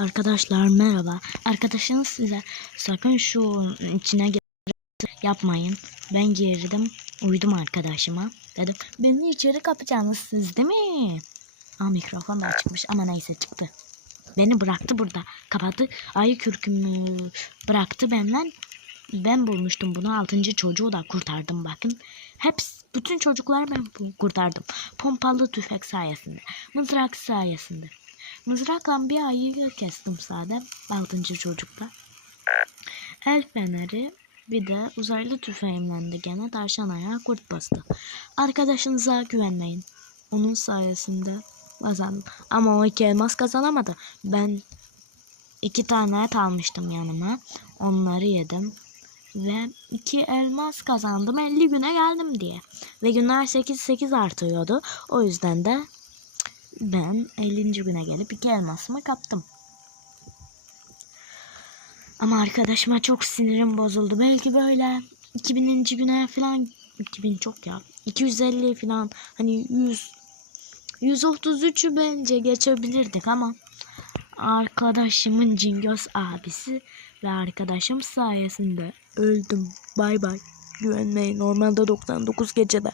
Arkadaşlar merhaba. Arkadaşınız size sakın şu içine gir yapmayın. Ben girdim. Uydum arkadaşıma. Dedim beni içeri kapacaksınız siz değil mi? Aa mikrofon da açıkmış ama neyse çıktı. Beni bıraktı burada. Kapattı. Ayı kürkümü bıraktı benden. Ben bulmuştum bunu. Altıncı çocuğu da kurtardım bakın. Hepsi, bütün çocukları ben kurtardım. Pompalı tüfek sayesinde. Mızrak sayesinde. Mızrakla bir ayı kestim sade. Altıncı çocukla. El feneri bir de uzaylı tüfeğimle de gene tavşan ayağı kurt bastı. Arkadaşınıza güvenmeyin. Onun sayesinde kazandım. Ama o iki elmas kazanamadı. Ben iki tane et almıştım yanıma. Onları yedim. Ve iki elmas kazandım 50 güne geldim diye. Ve günler 8-8 artıyordu. O yüzden de ben 50. güne gelip iki elmasımı kaptım. Ama arkadaşıma çok sinirim bozuldu. Belki böyle 2000. güne falan 2000 çok ya. 250 falan hani 100 133'ü bence geçebilirdik ama arkadaşımın Cingöz abisi ve arkadaşım sayesinde öldüm. Bay bay. Güvenmeyin. Normalde 99 gecede.